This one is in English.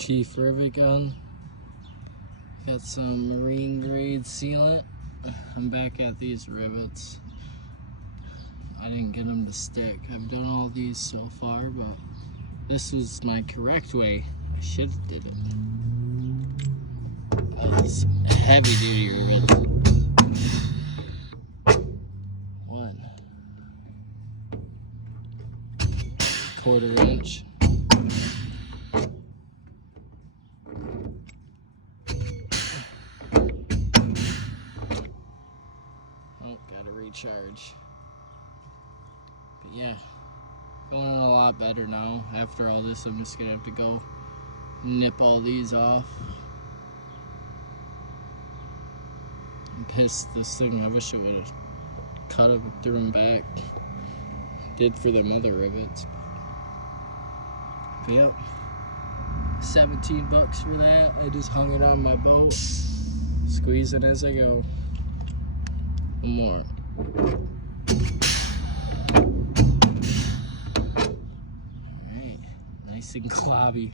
Chief Rivet gun. Got some marine grade sealant. I'm back at these rivets. I didn't get them to stick. I've done all these so far, but this was my correct way. I should have did it. Oh, these heavy duty rivets. 1/4 inch. Oh, gotta recharge. But yeah, going a lot better now. After all this, I'm just gonna have to go nip all these off. I'm pissed this thing, I wish it would have cut them and threw them back. Did for them other rivets. But yep, 17 bucks for that. I just hung it on my boat, squeezing as I go. One more. Alright, nice and globby.